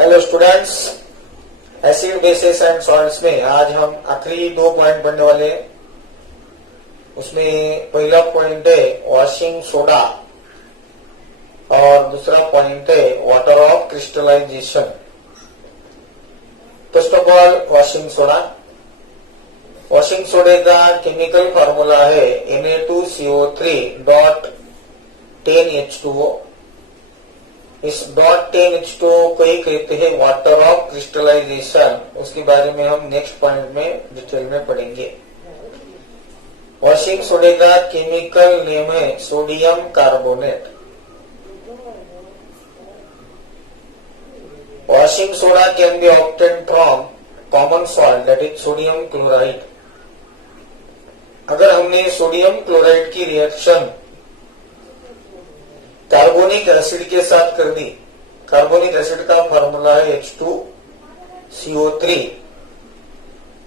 Hello students, acid basis and salts में आज हम आखिरी 2 पॉइंट पढ़ने वाले हैं। उसमें पहला पॉइंट है वॉशिंग सोडा और दूसरा पॉइंट है water of crystallization. First of all washing soda. Washing सोडे का केमिकल फार्मूला है Na2CO3.10H2O। इस .10H2O को ही कहते हैं वाटर ऑफ क्रिस्टलाइजेशन। उसके बारे में हम नेक्स्ट पॉइंट में डिटेल में पढ़ेंगे। वॉशिंग सोडे का केमिकल नेम है sodium carbonate. Washing soda can be obtained from common salt that is sodium chloride. अगर हमने सोडियम क्लोराइड की रिएक्शन कार्बोनिक एसिड के साथ कर दी, कार्बोनिक एसिड का फॉर्मूला है H2CO3,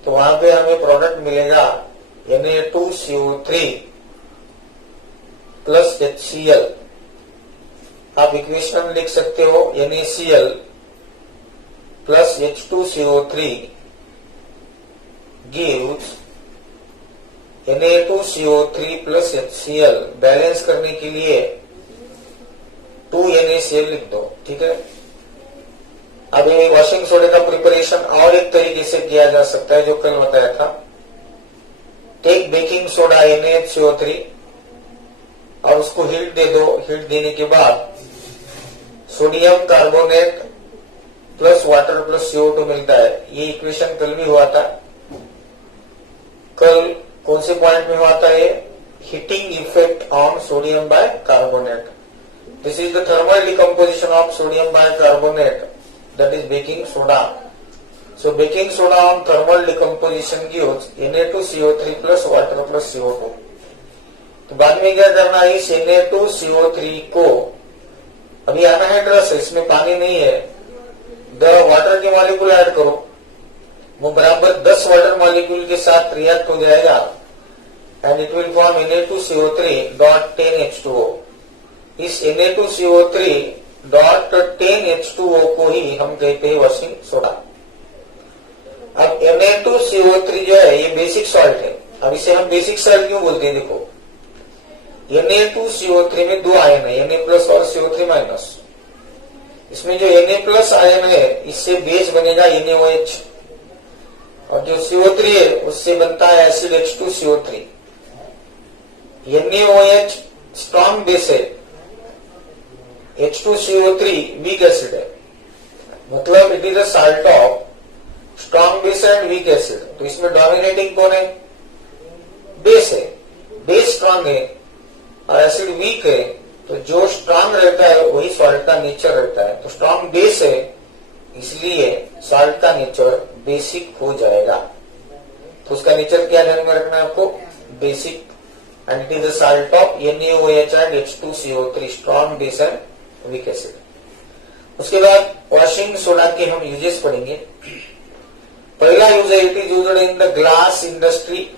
तो वहां पे हमें प्रोडक्ट मिलेगा Na2CO3 प्लस HCl। आप इक्वेशन लिख सकते हो NaCl plus H2CO3 gives Na2CO3 plus HCl। Balance करने के लिए 2NaCl लिख दो, ठीक है। अब ये वॉशिंग सोडे का प्रिपरेशन और एक तरीके से किया जा सकता है जो कल बताया था। टेक बेकिंग सोडा NaHCO3 और उसको हीट दे दो। हीट देने के बाद sodium carbonate plus water plus CO2 मिलता है। ये इक्वेशन कल भी हुआ था। कल कौन से पॉइंट में हुआ था? ये heating effect on sodium bicarbonate. This is the thermal decomposition of sodium bicarbonate, that is baking soda. So baking soda on thermal decomposition gives Na2CO3 plus water plus CO2. तो बाद में क्या करना है? इस Na2CO3 को अभी anhydrous है, इसमें पानी नहीं है, द वाटर के मॉलिक्यूल ऐड करो। वो बराबर 10 वाटर मॉलिक्यूल के साथ रिएक्ट हो जाएगा and it will form Na2CO3.10H2O। इस Na2CO3.10H2O को ही हम कहते हैं वॉशिंग सोडा। अब Na2CO3 जो है ये बेसिक सॉल्ट है। अब इसे हम बेसिक सॉल्ट क्यों बोलते हैं? देखो, Na2CO3 में 2 आयन है, Na प्लस और CO3 माइनस। इसमें जो Na प्लस आयन है इससे बेस बनेगा NaOH और जो CO3 है उससे बनता है acid H2CO3। NaOH strong base है, H2CO3 वीक एसिड है, मतलब it is a salt of strong base and weak acid. तो इसमें डोमिनेटिंग कौन है? बेस है। बेस स्ट्रॉन्ग है और एसिड वीक है, तो जो स्ट्रॉन्ग रहता है वही सॉल्ट का नेचर रहता है। तो स्ट्रॉन्ग बेस है, इसलिए सॉल्ट का नेचर बेसिक हो जाएगा। तो उसका नेचर क्या ध्यान में रखना है आपको? Basic, and it is a salt of NaOH and H2CO3 strong base and weak acid. उसके बाद वॉशिंग सोडा के हम यूजेस पढ़ेंगे। पहला यूज है it is used in the glass industry,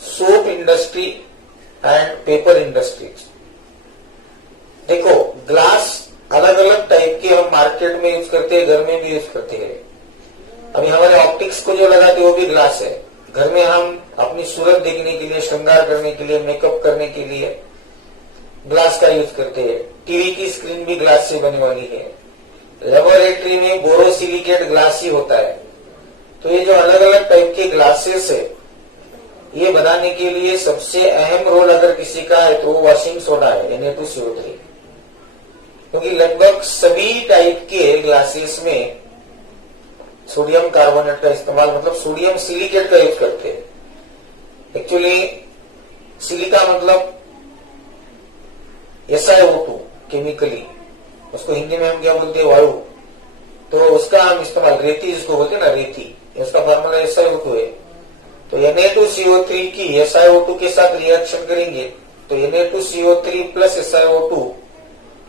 soap industry and paper industries. देखो, glass अलग अलग टाइप के हम मार्केट में यूज करते हैं, घर में भी यूज करते हैं। अभी हमारे ऑप्टिक्स को जो लगाते हैं वो भी ग्लास है। घर में हम अपनी सूरत देखने के लिए, श्रृंगार करने के लिए, मेकअप करने के लिए ग्लास का यूज करते हैं। टीवी की स्क्रीन भी ग्लास से बनी वाली है। लेबोरेटरी में बोरोसिलिकेट ग्लास ही होता है। तो ये जो अलग अलग टाइप के ग्लासेस है, ये बनाने के लिए सबसे अहम रोल अगर किसी का है तो वो वॉशिंग सोडा है, Na2CO3। क्योंकि लगभग सभी टाइप के ग्लासेस में सोडियम कार्बोनेट का इस्तेमाल, मतलब सोडियम सिलिकेट का यूज करते हैं। एक्चुअली सिलिका मतलब SiO2 केमिकली, उसको हिंदी में हम क्या बोलते हैं? वायु। तो उसका हम इस्तेमाल, रेती जिसको बोलते हैं ना, रेती, उसका फार्मूला SiO2 है। तो Na2CO3 की SiO2 के साथ रिएक्शन करेंगे तो Na2CO3 प्लस SiO2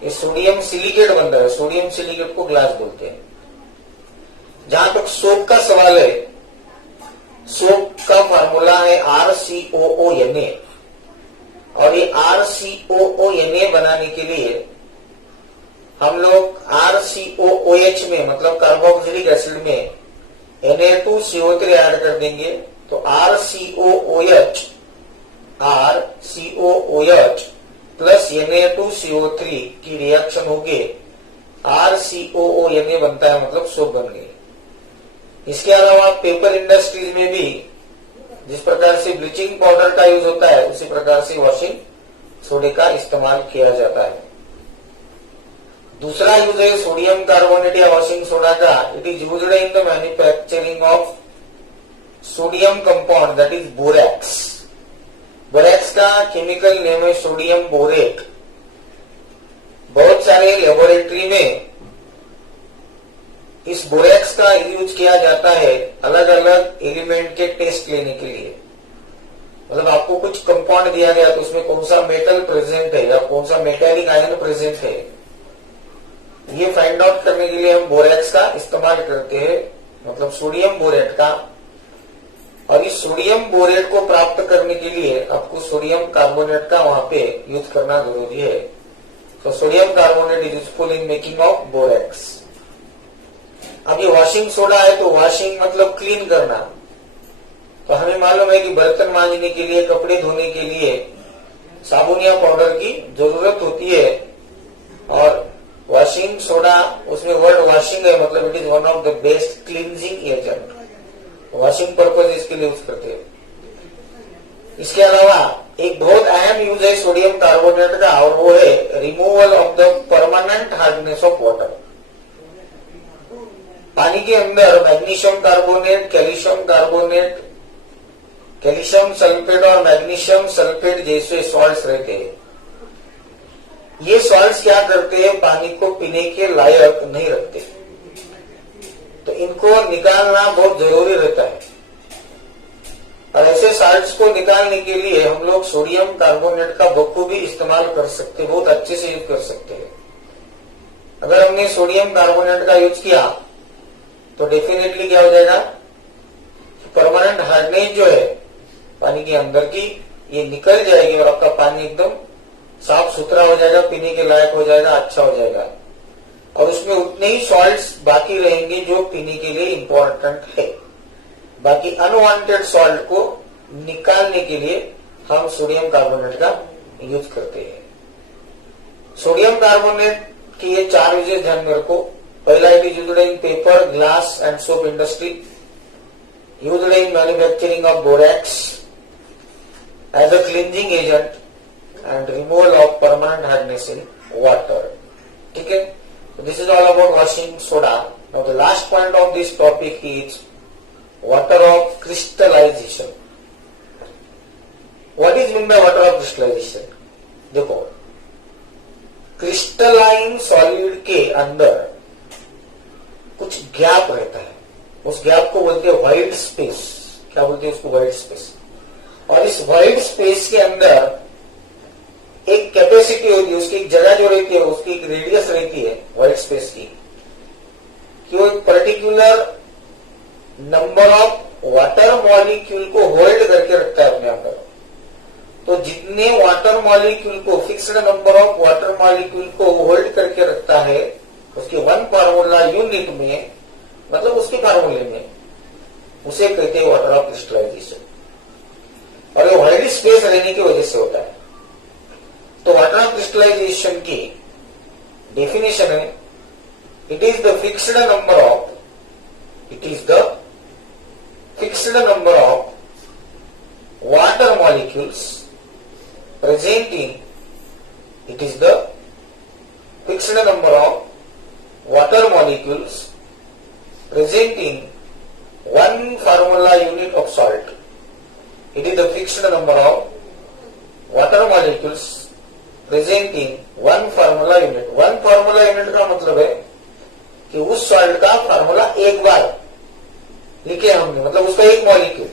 ये सोडियम सिलिकेट बन रहा है। सोडियम सिलिकेट को ग्लास बोलते हैं। जहां तक सोप का सवाल है, सोप का फार्मूला है RCOONA और ये RCOONA बनाने के लिए हम लोग RCOOH में मतलब कार्बोक्सिलिक एसिड में Na2CO3 ऐड कर देंगे तो RCOOH प्लस Na2CO3 की रिएक्शन होगी RCOONA बनता है, मतलब सोप बन गई। इसके अलावा पेपर इंडस्ट्रीज में भी जिस प्रकार से ब्लीचिंग पाउडर का यूज होता है उसी प्रकार से वॉशिंग सोडे का इस्तेमाल किया जाता है। दूसरा यूज है सोडियम कार्बोनेट या वॉशिंग सोडा का। It is used in the manufacturing of sodium compound that is borax. Borax का केमिकल नेम है सोडियम बोरेट। बहुत सारे लेबोरेटरी में इस बोरैक्स का यूज किया जाता है अलग अलग एलिमेंट के टेस्ट लेने के लिए। मतलब आपको कुछ कंपाउंड दिया गया तो उसमें कौन सा मेटल प्रेजेंट है या कौन सा मेटेलिक आयन प्रेजेंट है, ये फाइंड आउट करने के लिए हम बोरैक्स का इस्तेमाल करते हैं, मतलब सोडियम बोरेट का। और इस सोडियम बोरेट को प्राप्त करने के लिए आपको सोडियम कार्बोनेट का वहां पे यूज करना जरूरी है। तो sodium carbonate is useful in making of borax. अब ये वॉशिंग सोडा है तो वॉशिंग मतलब क्लीन करना। तो हमें मालूम है कि बर्तन मांजने के लिए, कपड़े धोने के लिए साबुन या पाउडर की जरूरत होती है। और वॉशिंग सोडा, उसमें वर्ड वॉशिंग है, मतलब it is one of the best cleansing agent. Washing purpose इसके लिए यूज करते हैं। इसके अलावा एक बहुत अहम यूज है सोडियम कार्बोनेट का और वो है removal of the permanent hardness of water. पानी के अंदर magnesium carbonate, calcium carbonate, calcium sulphate और मैग्नीशियम सल्फेट जैसे सॉल्ट्स रहते हैं। ये सॉल्ट्स क्या करते हैं, पानी को पीने के लायक नहीं रखते, तो इनको निकालना बहुत जरूरी रहता है। और ऐसे सॉल्ट्स को निकालने के लिए हम लोग सोडियम कार्बोनेट का बखूबी इस्तेमाल कर सकते हैं, बहुत अच्छे से यूज कर सकते हैं। अगर हमने सोडियम कार्बोनेट का यूज किया तो डेफिनेटली क्या हो जाएगा, परमानेंट हार्डनेस जो है पानी के अंदर की, ये निकल जाएगी और आपका पानी एकदम साफ सुथरा हो जाएगा, पीने के लायक हो जाएगा, अच्छा हो जाएगा। और उसमें उतने ही सॉल्ट्स बाकी रहेंगे जो पीने के लिए इंपॉर्टेंट है। बाकी अनवांटेड सॉल्ट को निकालने के लिए हम सोडियम कार्बोनेट का यूज करते हैं। सोडियम कार्बोनेट की ये 4 यूजेस ध्यान में रखो। पहला, it is used in paper, glass and soap industry, used in manufacturing of borax as a cleansing agent and removal of permanent hardness in water. ठीक है, so this is all about washing soda. Now the last point of this topic is water of crystallization. What is meant by water of crystallization? देखो, crystalline solid के अंदर कुछ gap रहता है, उस gap को बोलते हैं व्हाइट स्पेस। क्या बोलते हैं उसको? White space. और इस व्हाइट स्पेस के अंदर एक कैपेसिटी होती है, उसकी एक जगह जो रहती है, उसकी एक रेडियस रहती है व्हाइट स्पेस की, कि वो एक particular number of water molecule को होल्ड करके रखता है अपने अंदर। तो जितने वाटर मॉलिक्यूल को, fixed number of water molecule को होल्ड करके रखता है उसके वन फार्मूला यूनिट में, मतलब उसके फार्मूले में, उसे कहते हैं वाटर ऑफ क्रिस्टलाइजेशन। और ये व्हाइट स्पेस रहने की वजह से होता है। तो वाटर ऑफ क्रिस्टलाइजेशन की डेफिनेशन है, it is the fixed number of, it is the fixed number of water molecules present in, it is the fixed number of water molecules present in one formula unit of salt. It is the fixed number of water molecules present in one formula unit. One formula unit का मतलब है कि उस salt का formula एक बार लिखे हमने, मतलब उसका एक मॉलिक्यूल,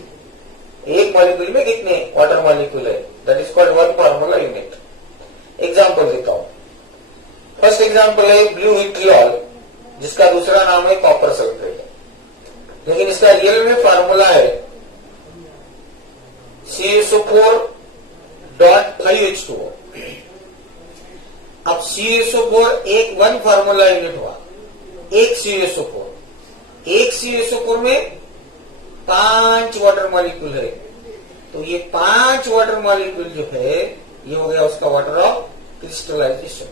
एक मॉलिक्यूल में कितने वाटर मॉलिक्यूल है, that is called one formula unit. Example देता हूं। फर्स्ट एग्जांपल है ब्लू विट्रियोल, जिसका दूसरा नाम है कॉपर सल्फेट, लेकिन इसका रियल में फार्मूला है CaSO4.5H2O। अब CuSO4 एक 1 फार्मूला यूनिट हुआ, एक CuSO4 में 5 वाटर मॉलिक्यूल है, तो ये 5 वाटर मॉलिक्यूल जो है ये हो गया उसका वाटर ऑफ क्रिस्टलाइजेशन।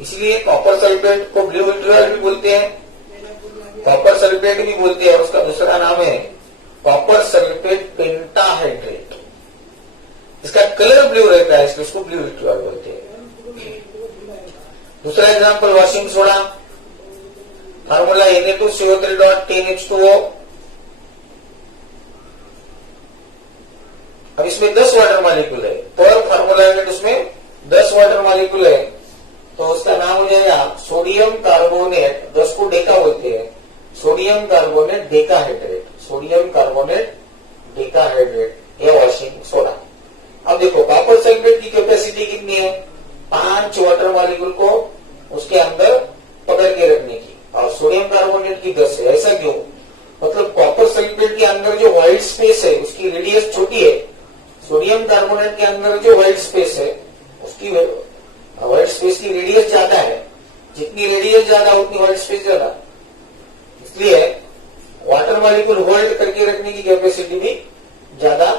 इसलिए कॉपर सल्फेट को ब्लू विट्रियल भी बोलते हैं, कॉपर सल्फेट भी बोलते हैं, और उसका दूसरा नाम है कॉपर सल्फेट पेंटाहाइड्रेट। इसका कलर ब्लू रहता है, इसलिए उसको ब्लू विट्रियल बोलते हैं। दूसरा example washing soda, formula Na2CO3.10H2O। अब इसमें 10 वाटर मॉलिक्यूल है, पर फार्मूला यूनिट उसमें 10 वाटर मॉलिक्यूल है, तो उसका नाम हो जाएगा सोडियम कार्बोनेट, 10 को डेका बोलते हैं, sodium carbonate decahydrate, sodium carbonate decahydrate, या वॉशिंग सोडा। अब देखो कॉपर सल्फेट की कैपेसिटी कितनी है, 5 वाटर मॉलिक्यूल को उसके अंदर पकड़ के रखने की, और सोडियम कार्बोनेट की 10 है। ऐसा क्यों? मतलब कॉपर सल्फेट के अंदर जो व्हाइट स्पेस है उसकी रेडियस छोटी है, सोडियम कार्बोनेट के अंदर जो व्हाइट स्पेस है उसकी व्हाइट स्पेस की रेडियस ज्यादा है, जितनी रेडियस ज्यादा उतनी व्हाइट स्पेस ज्यादा, इसलिए वाटर मॉलिक्यूल होल्ड करके रखने की कैपेसिटी भी ज्यादा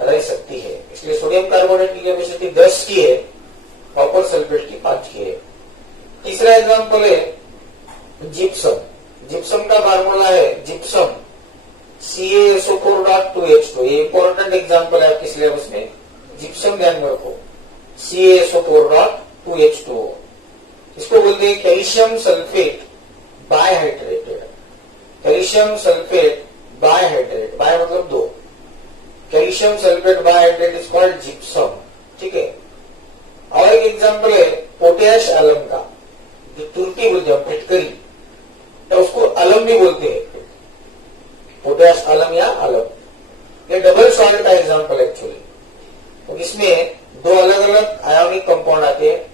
रह सकती है। इसलिए सोडियम कार्बोनेट की कैपेसिटी 10 की है, कॉपर सल्फेट की 5 की है। तीसरा एग्जांपल है जिप्सम। जिप्सम का फार्मूला है जिप्सम CaSO4.2H2। ये इंपॉर्टेंट एग्जांपल है आपके सिलेबस में, जिप्सम ध्यान में रखो, CaSO4.2H2O। इसको बोलते हैं calcium sulphate bihydrated, calcium sulphate bihydrate, bi मतलब 2, calcium sulphate bihydrate is called gypsum. ठीक है। और एक एग्जांपल है पोटैश अलम का, जो तुर्की बोलते हैं फिटकरी, तो उसको अलम भी बोलते हैं, पोटैश अलम या अलम। ये डबल सॉल्ट का एग्जांपल एक्चुअली, तो इसमें 2 अलग अलग आयोनिक कंपाउंड आते हैं,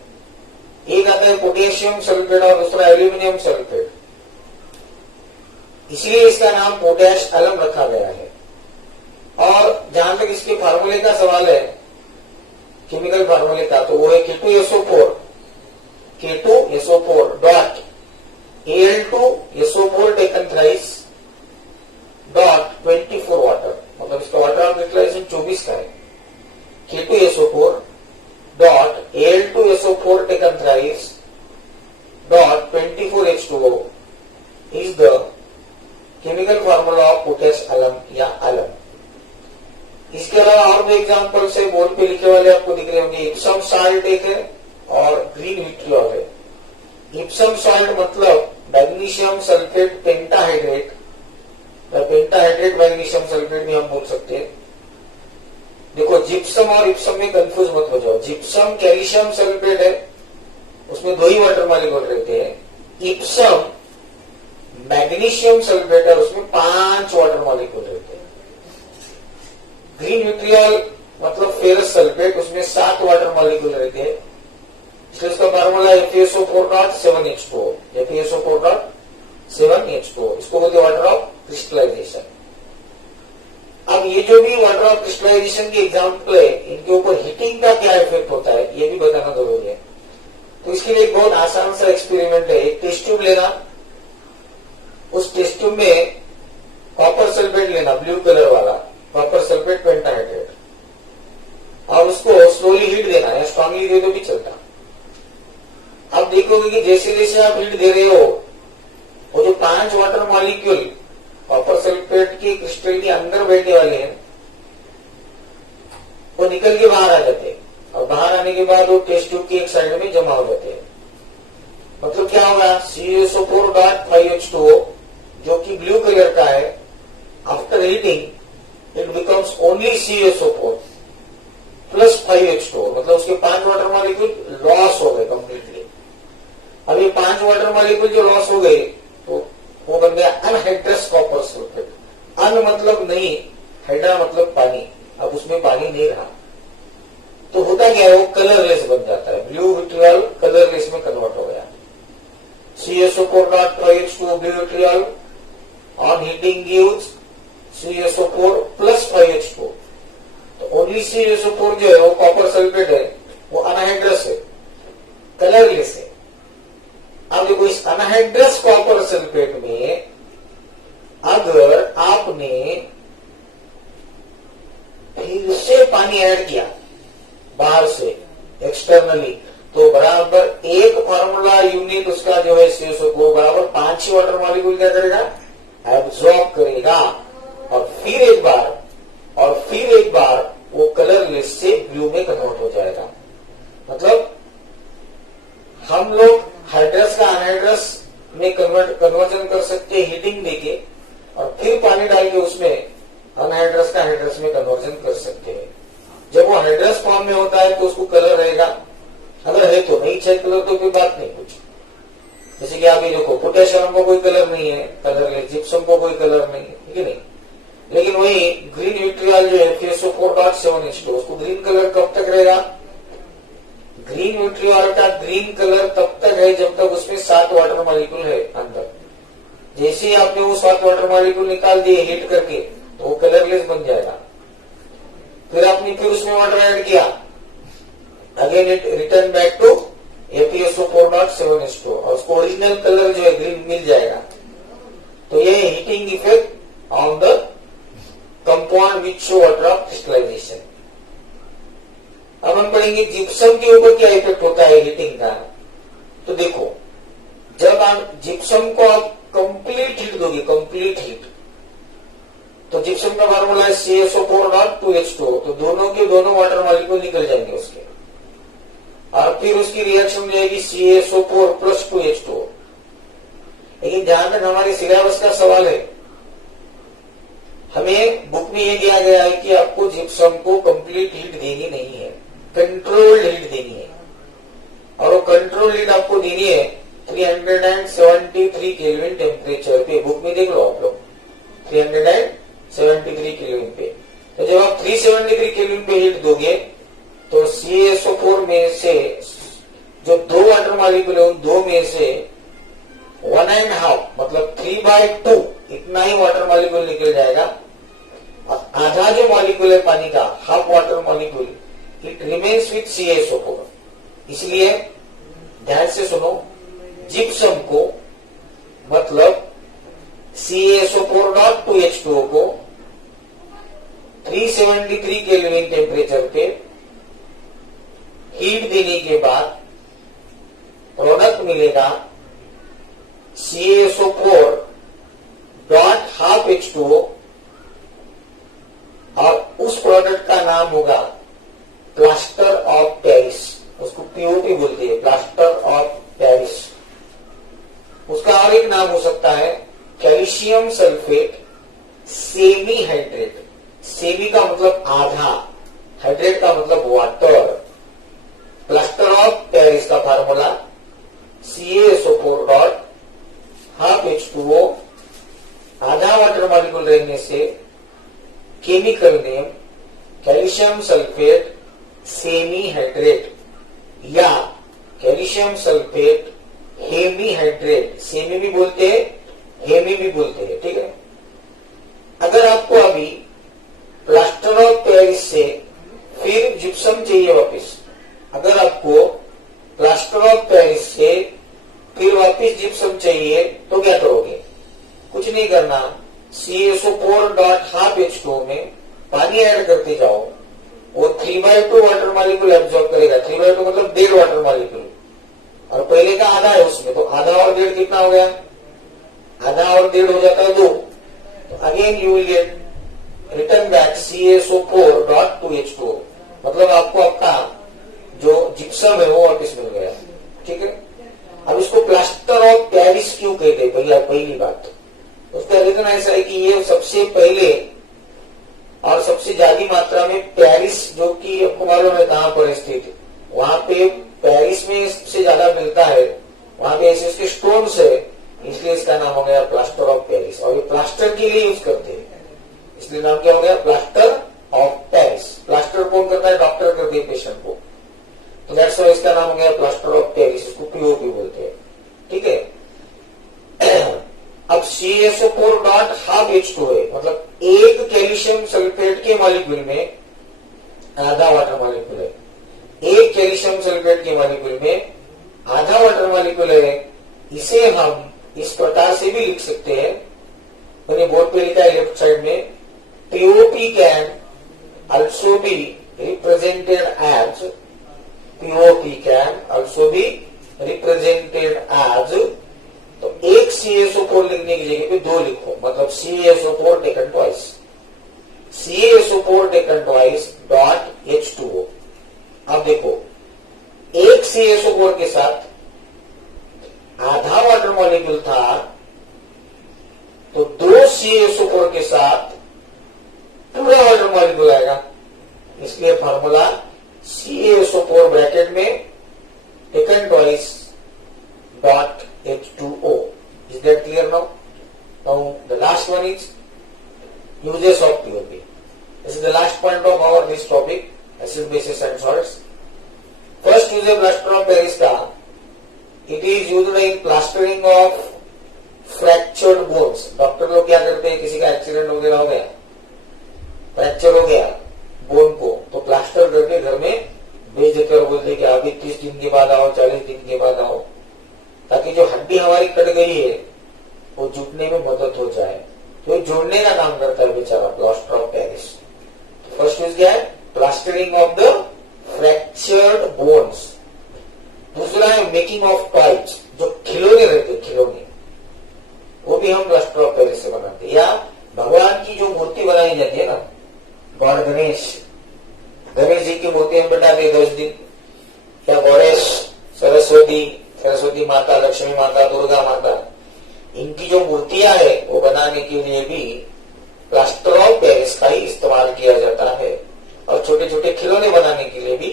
एक आता है पोटेशियम सल्फेट और दूसरा एल्यूमिनियम सल्फेट, इसलिए इसका नाम पोटैश अलम रखा गया है। और जहां तक इसके फार्मूले का सवाल है, केमिकल फार्मूले का, तो वो है K2SO4, K2SO4 dot Al2SO4 taken thrice dot 24 water, मतलब इसका वाटर ऑफ यूटिलाइजेशन 24 का है। K2SO4 dot Al2SO4 taken thrice dot 24 H2O is the chemical formula of potash अलम या अलम। इसके अलावा और भी एग्जांपल से बोर्ड पे लिखे वाले आपको दिख रहे होंगे, इप्सम साल्ट एक है और ग्रीन विट्रियल है। इप्सम साल्ट मतलब magnesium sulphate pentahydrate, pentahydrate magnesium sulphate भी हम बोल सकते हैं। देखो जिप्सम और इप्सम में कंफ्यूज मत हो जाओ, जिप्सम कैल्शियम सल्फेट है, उसमें 2 ही वाटर मॉलिक्यूल रहते हैं। इप्सम मैग्नीशियम सल्फेट है, उसमें 5 वाटर मॉलिक्यूल रहते हैं। ग्रीन विट्रियल मतलब फेरस सल्फेट, उसमें 7 वाटर मॉलिक्यूल रहते हैं, इसलिए इसका फार्मूला FeSO4.7H2O, FeSO4.7H2O, इसको बोलते हैं वाटर ऑफ क्रिस्टलाइजेशन। अब ये जो भी वाटर ऑफ क्रिस्टलाइजेशन की एग्जांपल है, इनके ऊपर हीटिंग का क्या इफेक्ट होता है ये भी बताना जरूरी है। तो इसके लिए एक बहुत आसान सा एक्सपेरिमेंट है, एक टेस्ट ट्यूब लेना, उस टेस्ट ट्यूब में कॉपर सल्फेट लेना, ब्लू कलर वाला कॉपर सल्फेट पेंटाहाइड्रेट, और उसको स्लोली हीट देना या स्ट्रांगली दे दो भी चलता। अब देखोगे कि जैसे जैसे आप हीट दे रहे हो, वो जो 5 वाटर मॉलिक्यूल कॉपर सल्फेट के क्रिस्टल के अंदर बैठने वाले हैं, वो निकल के बाहर आ जाते हैं, और बाहर आने के बाद वो टेस्ट ट्यूब की एक साइड में जमा हो जाते हैं। मतलब क्या होगा, CaSO4.5H2O जो कि ब्लू कलर का है, after heating it becomes only CaSO4 plus 5H2O, मतलब उसके 5 वाटर मॉलिक्यूल लॉस हो गए कंप्लीटली। अब ये 5 वाटर मॉलिक्यूल जो लॉस हो गए, तो वो बन गया अनहाइड्रस कॉपर सल्फेट। अन मतलब नहीं, हाइड्रा मतलब पानी, अब उसमें पानी नहीं रहा, तो होता क्या है, वो कलरलेस बन जाता है, ब्लू विट्रियल कलरलेस में कन्वर्ट हो गया। CaSO4.5H2O blue vitriol on heating gives CaSO4 plus 5H2O। तो ओनली CaSO4 जो है वो कॉपर सल्फेट है, वो अनहाइड्रस है, कलर एक्सटर्नली, तो बराबर एक फार्मूला यूनिट उसका जो है CSO4 बराबर 5 ही वाटर मॉलिक्यूल क्या करेगा, एब्जॉर्ब करेगा, और फिर एक बार वो कलरलेस से ब्लू में कन्वर्ट हो जाएगा। मतलब हम लोग हाइड्रस का अनहाइड्रस में कन्वर्जन कर सकते हैं हीटिंग देके, और फिर पानी डाल के उसमें अनहाइड्रस का हाइड्रस में कन्वर्जन कर सकते हैं। जब वो हाइड्रस फॉर्म में होता है तो उसको कलर रहेगा, अगर है तो नहीं चाहिए कलर तो कोई बात नहीं कुछ। जैसे कि आप ये देखो, पोटेशियम को कोई कलर नहीं है, कलरलेस, जिप्सम को कोई कलर नहीं है, ठीक है नहीं। लेकिन वही ग्रीन विट्रियल जो है FeSO4.7H2, उसको ग्रीन कलर कब तक रहेगा, ग्रीन विट्रियल का ग्रीन कलर तब तक है जब तक उसमें 7 वाटर मॉलिक्यूल है अंदर। जैसे ही आपने वो 7 वाटर मॉलिक्यूल निकाल दिए हीट करके तो वो कलरलेस बन जाएगा। फिर उसमें वाटर ऐड किया, again it return back to FeSO4.7H2 और उसको ओरिजिनल कलर जो है ग्रीन मिल जाएगा। तो ये heating effect on the compound which show water of crystallization. अब हम पढ़ेंगे जिप्सम के ऊपर क्या इफेक्ट होता है हीटिंग का। तो देखो, जब आप जिप्सम को आप कंप्लीट हीट दोगे, कंप्लीट हीट, तो जिप्सम का फार्मूला है CSO4.2H2, तो दोनों के दोनों वाटर मॉलिक्यूल निकल जाएंगे उसके, और फिर उसकी रिएक्शन हो जाएगी CSO4+2H2। लेकिन जहां तक हमारे सिलेबस का सवाल है, हमें बुक में ये दिया गया है कि आपको जिप्सम को कंप्लीट हीट देनी नहीं है, कंट्रोल्ड हीट देनी है, और वो कंट्रोल हीट आपको देनी है 373 केल्विन टेम्परेचर पे। बुक में देख लो आप लोग, 373 केल्विन पे। तो जब आप 373 केल्विन पे हीट दोगे तो CSO4 में से जो 2 वाटर मॉलिक्यूल है उन 2 में से 1.5 मतलब 3/2 इतना ही वाटर मॉलिक्यूल निकल जाएगा, और आधा जो मॉलिक्यूल है पानी का, half water molecule, it remains with CSO4। इसलिए ध्यान से सुनो, जिप्सम को मतलब CSO4.2H2 को 373 केल्विन टेम्परेचर पे हीट देने के बाद प्रोडक्ट मिलेगा CSO4.12H2O, और उस प्रोडक्ट का नाम होगा प्लास्टर ऑफ पेरिस। उसको POP बोलते हैं, प्लास्टर ऑफ पेरिस। उसका और एक नाम हो सकता है calcium sulphate semi hydrate. Semi का मतलब आधा, हाइड्रेट का मतलब वाटर। प्लास्टर ऑफ पेरिस का फार्मूला CSO4.12H2O, आधा वाटर मॉलिक्यूल रहने से chemical name calcium sulphate semi hydrate या calcium sulphate hemi hydrate. Semi भी बोलते हैं, हेमी भी बोलते हैं, ठीक है। अगर आपको अभी प्लास्टर ऑफ पेरिस से फिर जिप्सम चाहिए वापस, अगर आपको प्लास्टर ऑफ पेरिस से फिर वापस जिप्सम चाहिए तो क्या करोगे, कुछ नहीं करना, CSO4.12H2O में पानी ऐड करते जाओ, वो 3/2 वाटर मॉलिक्यूल एब्जॉर्ब करेगा। 3/2 मतलब 1.5 वाटर मॉलिक्यूल, और पहले का आधा है उसमें, तो आधा और 1.5 कितना हो गया, आधा और 1.5 हो जाता है 2। तो again you will get return back CSO4.2H2O, मतलब आपको आपका जो जिप्सम है वो वापस मिल गया, ठीक है। अब इसको प्लास्टर ऑफ पेरिस क्यों कहते हैं, पहली बात, उसका रीजन ऐसा है कि ये सबसे पहले और सबसे ज्यादा मात्रा में पेरिस, जो कि आपको मालूम है कहां पर स्थित, वहां पे पेरिस में सबसे ज्यादा मिलता है, वहां पे ऐसे उसके स्टोन्स है, इसलिए इसका नाम हो गया प्लास्टर ऑफ पेरिस। और ये प्लास्टर के लिए यूज करते हैं, इसलिए नाम क्या हो गया, प्लास्टर ऑफ पेरिस। प्लास्टर कौन करता है, डॉक्टर करते हैं पेशेंट को, तो दैट्स व्हाई इसका नाम हो गया प्लास्टर ऑफ पेरिस, इसको POP बोलते हैं, ठीक है। अब CSO4.12H2O है, मतलब एक कैल्शियम सल्फेट के मॉलिक्यूल में आधा वाटर मॉलिक्यूल है, एक कैल्शियम सल्फेट के मॉलिक्यूल में आधा वाटर मॉलिक्यूल है। इसे हम इस प्रकार से भी लिख सकते हैं, मैंने बोर्ड पे लिखा है लेफ्ट साइड में, POP can also be represented as POP can also be represented as, तो एक CaSO4 लिखने की जगह पे दो लिखो, मतलब CaSO4 taken twice, CaSO4 taken twice dot H2O। अब देखो एक CaSO4 के साथ आधा वाटर मॉलिक्यूल था, तो दो CaSO4 के साथ पूरा वाटर मॉलिक्यूल आएगा, इसलिए फॉर्मूला CaSO4 ब्रैकेट में taken twice dot H2O। Is that clear now? Now the last one is uses of POP. This is the last point of our this topic, acid, bases and salts. First use of plaster of Paris का, it is used in plastering of fractured bones। Doctor लोग क्या करते हैं, किसी का accident वगैरह हो गया, फ्रैक्चर हो गया बोन को, तो प्लास्टर करके घर में भेज देते और बोलते कि अभी 30 दिन के बाद आओ, 40 दिन के बाद आओ, ताकि जो हड्डी हमारी कट गई है वो जुटने में मदद हो जाए। तो जोड़ने का काम करता है बेचारा प्लास्टर ऑफ पेरिस। तो फर्स्ट यूज क्या है, plastering of the fractured bones. दूसरा है मेकिंग ऑफ टॉयज, जो खिलौने रहते खिलौने, वो भी हम प्लास्टर ऑफ पेरिस से बनाते हैं। या भगवान की जो मूर्ति बनाई जाती है ना, गॉड गणेश जी की मूर्ति हम बैठाते 10 दिन, या गणेश, सरस्वती माता, लक्ष्मी माता, दुर्गा माता, इनकी जो मूर्तियां है वो बनाने के लिए भी प्लास्टर ऑफ पेरिस का ही इस्तेमाल किया जाता है। और छोटे छोटे खिलौने बनाने के लिए भी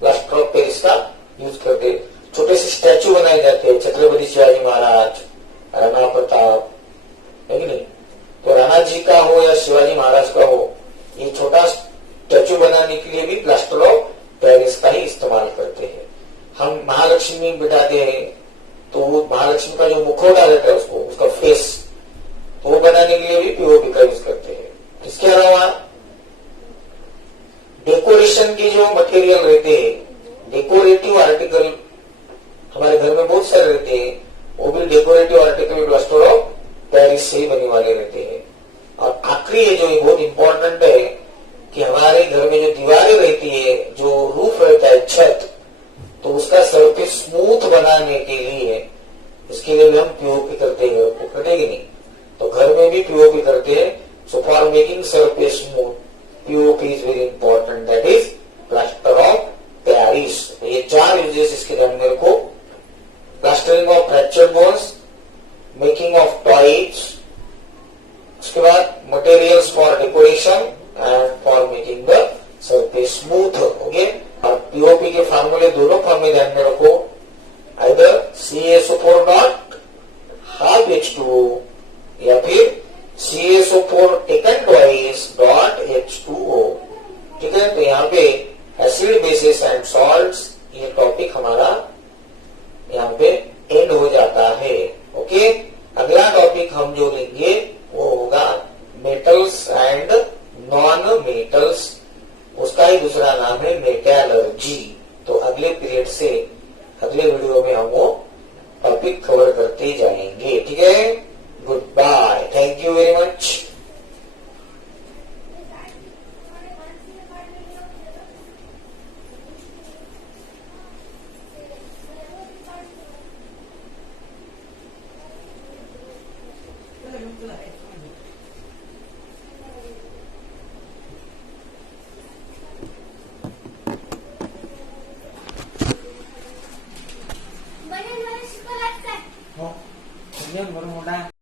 प्लास्टर ऑफ पेरिस का यूज करते। छोटे से स्टैचू बनाए जाते हैं, छत्रपति शिवाजी महाराज, राणा प्रताप, है कि नहीं, तो राणा जी का हो या शिवाजी महाराज का हो, ये छोटा स्टैचू बनाने के लिए भी प्लास्टर ऑफ पेरिस का ही इस्तेमाल करते हैं। हम महालक्ष्मी बिठाते हैं, तो महालक्ष्मी का जो मुखौटा रहता है उसको, उसका फेस, तो वो बनाने के लिए भी पीओपी का यूज करते हैं। इसके अलावा डेकोरेशन के जो मटेरियल रहते हैं, डेकोरेटिव आर्टिकल हमारे घर में बहुत सारे रहते हैं, वो भी decorative article plaster of Paris से ही बने वाले रहते हैं। और आखिरी है जो बहुत इंपॉर्टेंट है कि हमारे घर में जो दीवारें रहती है, जो रूफ रहता है, छत, तो उसका सरफेस स्मूथ बनाने के लिए, इसके लिए भी हम पीओपी करते हैं। घर को कटेगी नहीं, तो घर में भी पीओपी करते हैं। So for making surface smooth, POP is very important, that is plaster of Paris. तो ये 4 यूजेस इसके ध्यान में रखो, plastering of fractured bones, making of toys, उसके बाद materials for decoration and for making the surface smooth. Okay, और POP के फार्मूले दोनों फॉर्मूले ध्यान में रखो, either CaSO4 dot half H2O या फिर CaSO4 taken twice dot H2O। ठीक है, तो यहाँ पे एसिड, बेसिस एंड सॉल्ट्स, ये टॉपिक हमारा यहाँ पे एंड हो जाता है। ओके, अगला टॉपिक हम जो लेंगे वो होगा मेटल्स एंड नॉन मेटल्स, उसका ही दूसरा नाम है मेटलर्जी। तो अगले पीरियड से, अगले वीडियो में हम वो टॉपिक कवर करते जाएंगे। ठीक है, good bye, thank you very much.